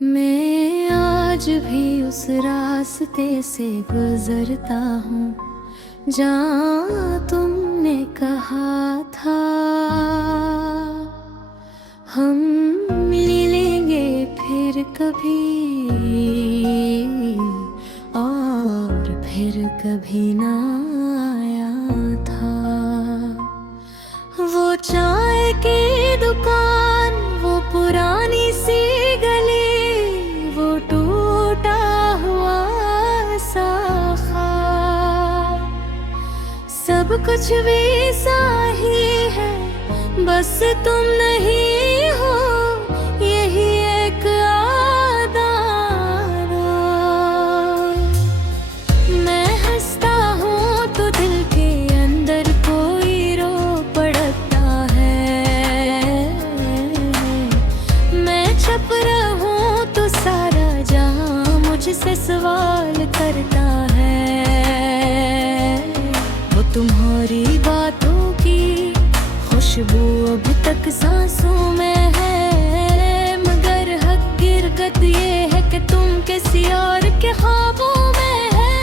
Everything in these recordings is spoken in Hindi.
मैं आज भी उस रास्ते से गुजरता हूँ जहाँ तुमने कहा था हम मिलेंगे फिर कभी, और फिर कभी ना आया था। वो चाय की दुकान, वो पुरानी सी गली, वो टूटा हुआ सा ख्वाब, सब कुछ वैसा ही है, बस तुम नहीं हो, यही एक आदारा। मैं हंसता हूँ तो दिल के अंदर कोई रो पड़ता है, मैं छुप रहूँ तो सारा जहां मुझसे सवाल करता है। वो तुम्हारी बातों की खुशबू अब तक सांसों में है, मगर हकीकत ये है कि तुम किसी और के ख्वाबों में है।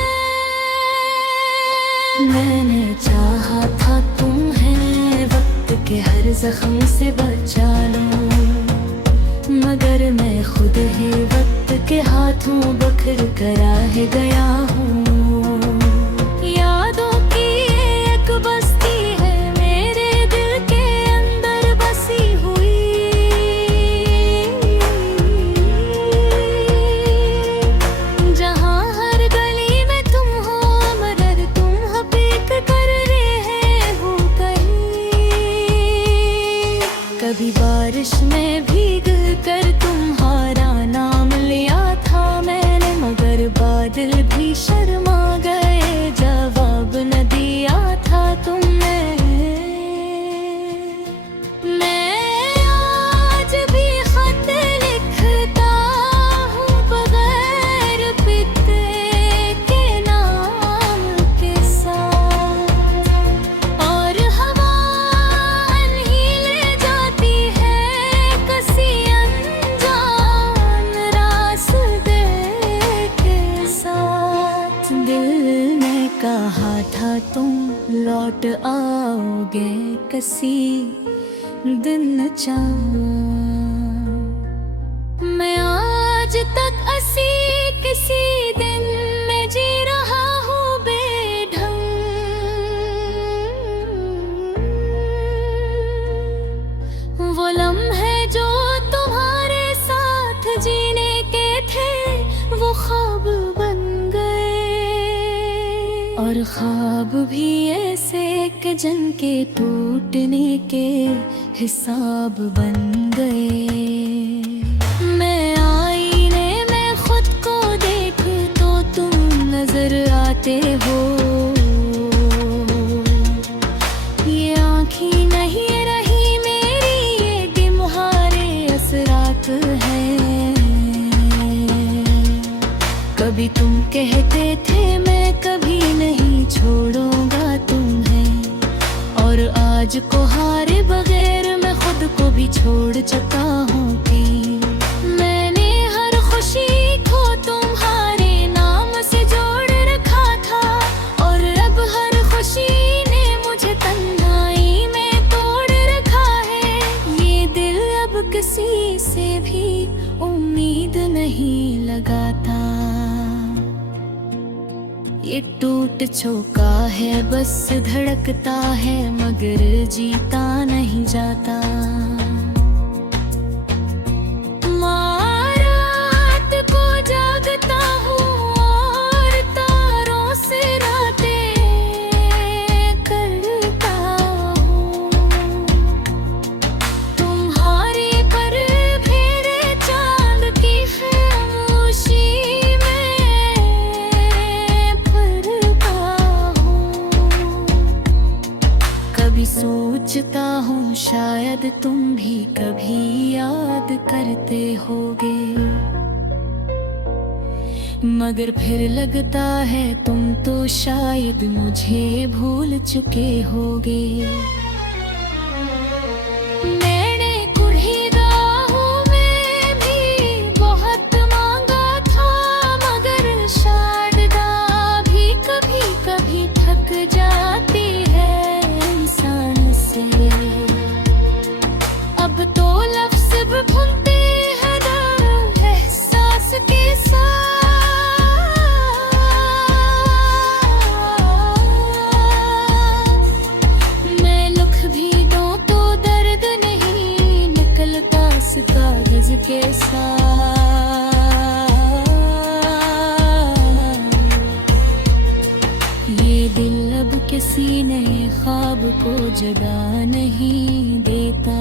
मैंने चाहा था तुम्हें वक्त के हर जख्म से बचा लूं, मगर मैं खुद ही वक्त के हाथों बखर कर रह गया हूँ। यादों की एक बस्ती है मेरे दिल के अंदर बसी हुई, जहाँ हर गली में तुम हो, मगर तुम हकीक कर रहे हो कहीं। कभी बारिश में भीग कर तुम्हारा नाम लिया था मैंने, मगर बादल भी शर्मा गए, जवाब न दिया था तुमने। मैं आज भी खत लिखता हूँ बगैर पिते के नाम के साथ, और हवा ही ले जाती है किसी अनजान रास्ते के साथ। दिल ने कहा था तुम लौट आओगे किसी दिन चाँद, मैं आज तक किसी दिन में जी रहा हूँ बेढंग। वो लम्हे जो तुम्हारे साथ जीने के थे, वो ख्वाब बन गए, और ख्वाब भी ऐसे कि जिनके टूटने के हिसाब बन गए। मैं आईने में खुद को देख तो तुम नजर आते हो, ये आँखें नहीं रही मेरी, ये तुम्हारे असरात हैं। कभी तुम कहते थे मैं कभी नहीं छोड़ूंगा तुम्हें, और आज को हारे बगैर मैं खुद को भी छोड़ चुका हूँ कि मैंने हर खुशी को तुम्हारे नाम से जोड़ रखा था, और अब हर खुशी ने मुझे तन्हाई में तोड़ रखा है। ये दिल अब किसी से भी उम्मीद नहीं लगाता, ये टूट चुका है बस धड़कता है, मगर जीता नहीं जाता। रात को जागता हूँ और तारों से रातें करता हूँ, तुम्हारी पर भेड़े चांद की खामोशी सोचता हूँ शायद तुम भी कभी याद करते होगे, मगर फिर लगता है तुम तो शायद मुझे भूल चुके होगे। मैंने कुढ़ी राहों में भी बहुत मांगा था, मगर शारदा भी कभी कभी थक जाती है इंसान से। अब तो लफ्ज़ भी भूलते हैं ना एहसास के साथ। मैं लिख भी दूं तो दर्द नहीं निकलता इस कागज के साथ। ये दिल अब किसी नए ख्वाब को जगा नहीं देता।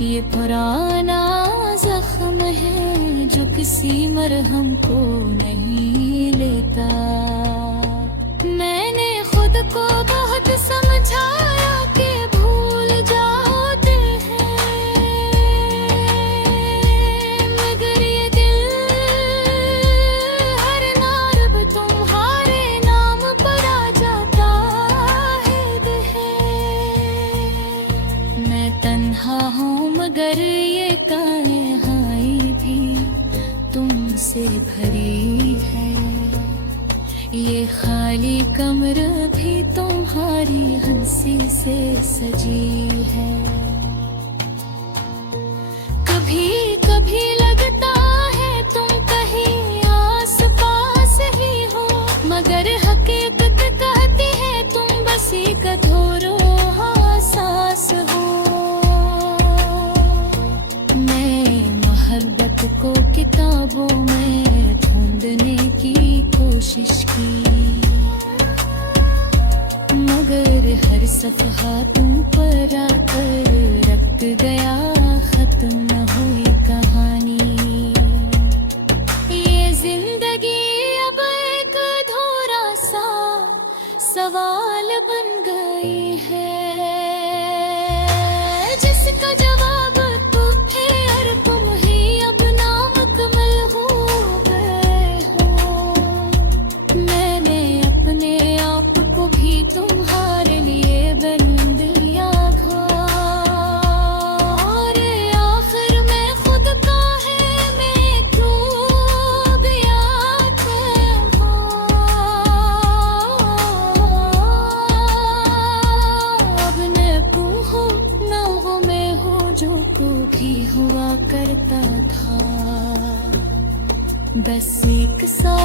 ये पुराना जख्म है जो किसी मरहम को नहीं लेता। मैंने खुद को बहुत समझाया कि भूल जाते हैं, मगर ये दिल हर नारब तुम्हारे नाम पर आ जाता है। मैं तन्हा हूँ मगर ये तन्हाई भी तुमसे भरी है। ये खाली कमरा भी तुम्हारी हंसी से सजी है। कभी कभी लगता है तुम कहीं आस पास ही हो, मगर हकीकत कहती है तुम बस एक अधूरा सांस हो। मोहब्बत को किताबों में ढूंढने की कोशिश की, मगर हर सफ़हा तुम पर आकर रख गया, खत्म न हुई कहानी। ये जिंदगी अब एक अधूरा सा सवाल बन गई है, जिसका जवाब तुम्हारे लिए बन दिया घर। आखिर में खुद का है मैं क्यों बियात हूँ। अब मैं हूँ न वो मैं हूँ जो तू भी हुआ करता था। बस एक सा